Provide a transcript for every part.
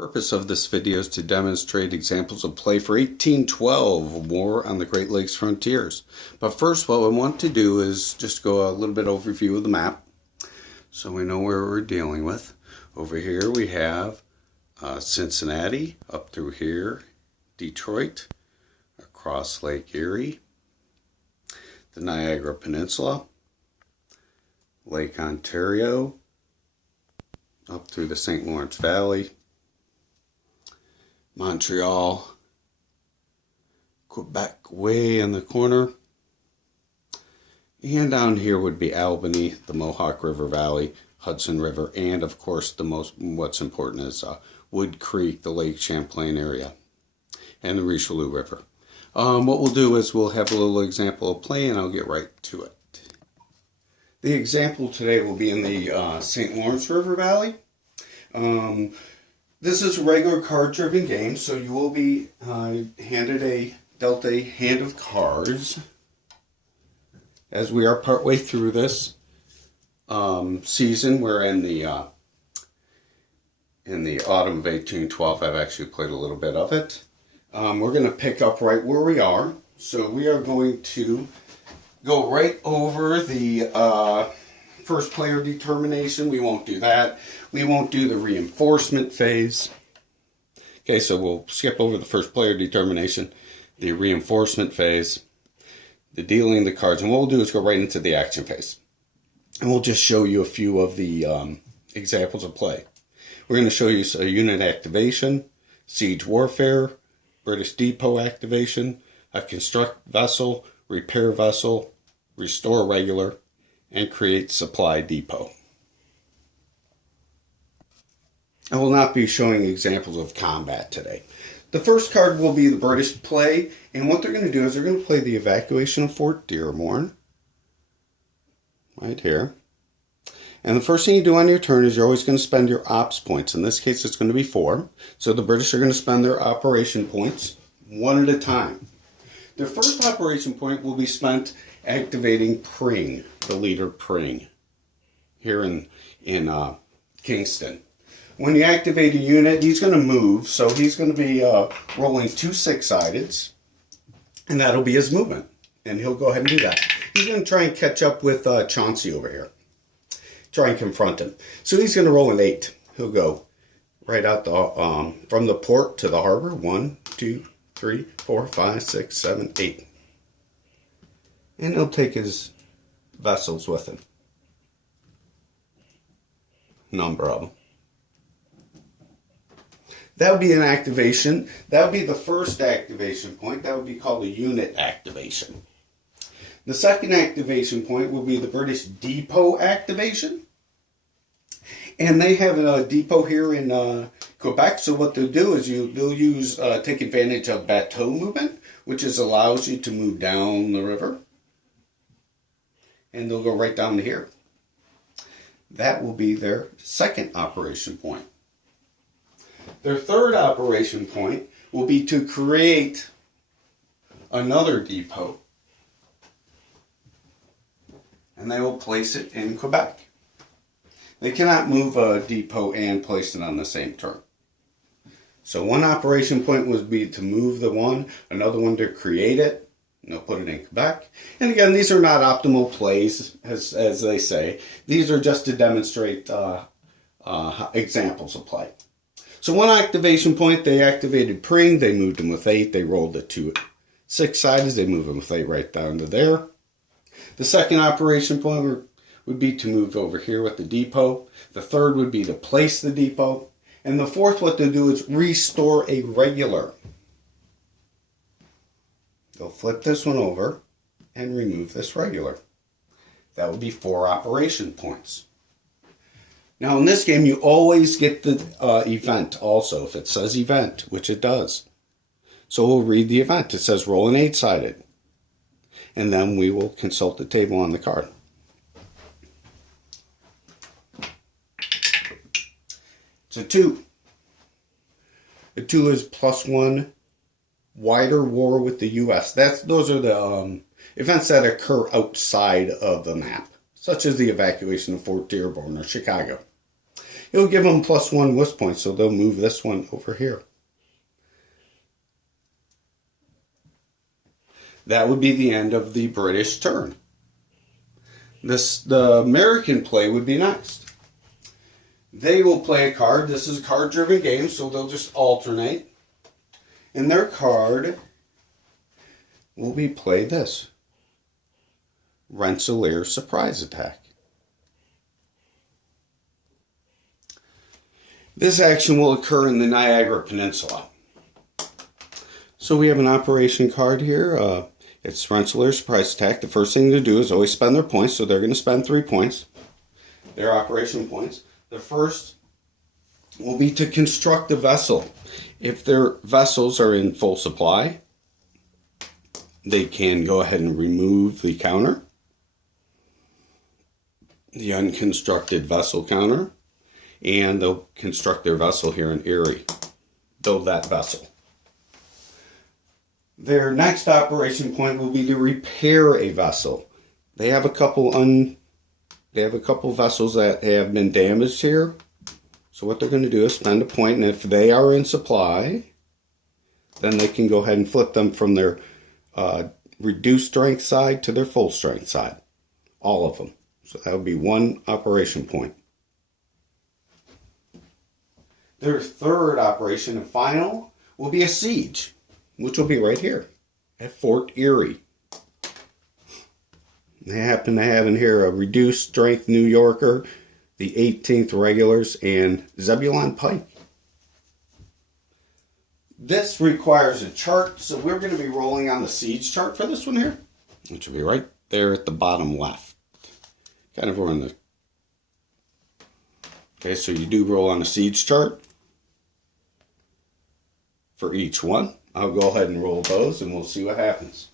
Purpose of this video is to demonstrate examples of play for 1812, War on the Great Lakes Frontiers. But first, what we want to do is just go a little bit overview of the map so we know where we're dealing with. Over here we have Cincinnati, up through here, Detroit, across Lake Erie, the Niagara Peninsula, Lake Ontario, up through the St. Lawrence Valley, Montreal, Quebec way in the corner, and down here would be Albany, the Mohawk River Valley, Hudson River, and of course what's important is Wood Creek, the Lake Champlain area, and the Richelieu River. What we'll do is we'll have a little example of play and I'll get right to it. The example today will be in the St. Lawrence River Valley. This is a regular card-driven game, so you will be dealt a hand of cards as we are partway through this season. We're in the autumn of 1812. I've actually played a little bit of it. We're going to pick up right where we are. So we are going to go right over the first player determination. We won't do that. We won't do the reinforcement phase. Okay, so we'll skip over the first player determination, the reinforcement phase, the dealing the cards, and what we'll do is go right into the action phase. And we'll just show you a few of the examples of play. We're going to show you a unit activation, siege warfare, British depot activation, a construct vessel, repair vessel, restore regular, and create supply depot. I will not be showing examples of combat today. The first card will be the British play, and what they're going to do is they're going to play the evacuation of Fort Dearborn, right here. And the first thing you do on your turn is you're always going to spend your ops points. In this case, it's going to be 4. So the British are going to spend their operation points one at a time. Their first operation point will be spent activating Pring, the leader Pring, here in Kingston. When you activate a unit, he's going to move, so he's going to be rolling 2 6-sideds, and that'll be his movement. And he'll go ahead and do that. He's going to try and catch up with Chauncey over here. Try and confront him. So he's going to roll an 8. He'll go right out from the port to the harbor. 1, 2, 3, 4, 5, 6, 7, 8. And he'll take his vessels with him. Number of them. That would be an activation. That would be the first activation point. That would be called a unit activation. The second activation point will be the British depot activation. And they have a depot here in Quebec. So what they'll do is they'll take advantage of bateau movement, which allows you to move down the river. And they'll go right down to here. That will be their second operation point. Their third operation point will be to create another depot. And they will place it in Quebec. They cannot move a depot and place it on the same turn. So one operation point would be to move the one, another one to create it, and they'll put it in Quebec. And again, these are not optimal plays, as they say. These are just to demonstrate examples of play. So one activation point, they activated Pring, they moved him with 8, they rolled the 2 6-sided, they moved him with 8 right down to there. The second operation point would be to move over here with the depot. The third would be to place the depot. And the fourth, what they'll do is restore a regular. They'll flip this one over and remove this regular. That would be 4 operation points. Now in this game, you always get the event also, if it says event, which it does. So we'll read the event. It says roll an 8-sided. And then we will consult the table on the card. It's a 2. A 2 is +1, wider war with the U.S. Those are the events that occur outside of the map, such as the evacuation of Fort Dearborn or Chicago. It'll give them +1 whisk point, so they'll move this one over here. That would be the end of the British turn. The American play would be next. They will play a card. This is a card-driven game, so they'll just alternate. And their card will be play this. Rensselaer Surprise Attack. This action will occur in the Niagara Peninsula. So we have an operation card here. It's Rensselaer Surprise Attack. The first thing to do is always spend their points, so they're going to spend 3 points. Their operation points. The first will be to construct a vessel. If their vessels are in full supply, they can go ahead and remove the counter, the unconstructed vessel counter, and they'll construct their vessel here in Erie. Build that vessel. Their next operation point will be to repair a vessel. They have a couple vessels that have been damaged here. So what they're going to do is spend a point, and if they are in supply, then they can go ahead and flip them from their reduced strength side to their full strength side. All of them. So that would be 1 operation point. Their third operation and final will be a siege, which will be right here at Fort Erie. They happen to have in here a reduced strength New Yorker, the 18th Regulars, and Zebulon Pike. This requires a chart, so we're going to be rolling on the siege chart for this one here, which will be right there at the bottom left. Kind of over in the... Okay, so you do roll on the siege chart for each one. I'll go ahead and roll those, and we'll see what happens.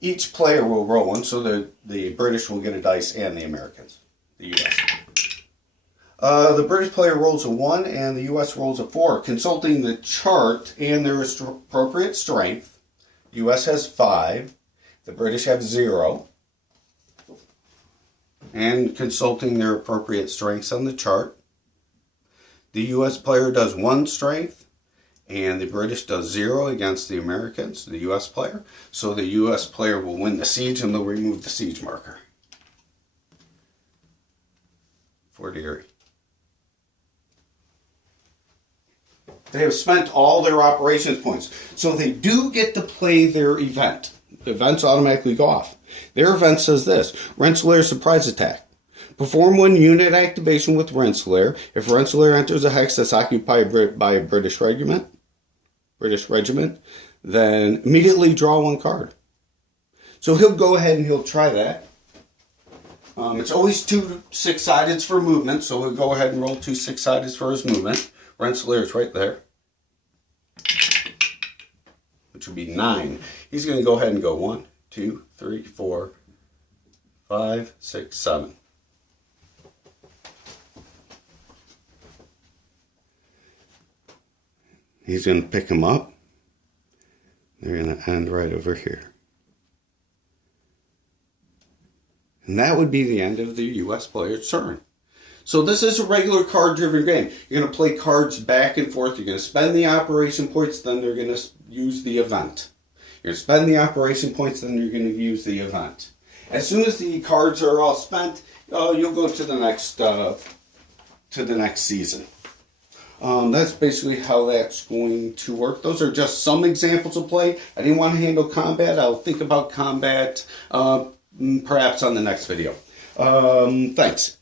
Each player will roll one, so the British will get a dice and the Americans, the U.S. The British player rolls a 1 and the U.S. rolls a 4. Consulting the chart and their appropriate strength, U.S. has 5, the British have 0. And consulting their appropriate strengths on the chart, the U.S. player does 1 strength, and the British does 0 against the Americans, the U.S. player. So the U.S. player will win the siege, and they'll remove the siege marker. Fort Erie. They have spent all their operations points, so they do get to play their event. The events automatically go off. Their event says this: Rensselaer Surprise Attack. Perform 1 unit activation with Rensselaer. If Rensselaer enters a hex that's occupied by a British regiment, then immediately draw 1 card. So he'll go ahead and he'll try that. It's always 2 6-sideds for movement, so he'll go ahead and roll 2 6-sideds for his movement. Rensselaer's right there, which would be 9. He's going to go ahead and go 1, 2, 3, 4, 5, 6, 7. He's going to pick them up. They're going to end right over here. And that would be the end of the U.S. player's turn. So this is a regular card-driven game. You're going to play cards back and forth. You're going to spend the operation points, then they're going to use the event. You're going to spend the operation points, then you're going to use the event. As soon as the cards are all spent, you'll go to the next season. That's basically how that's going to work. Those are just some examples of play. I didn't want to handle combat. I'll think about combat perhaps on the next video. Thanks.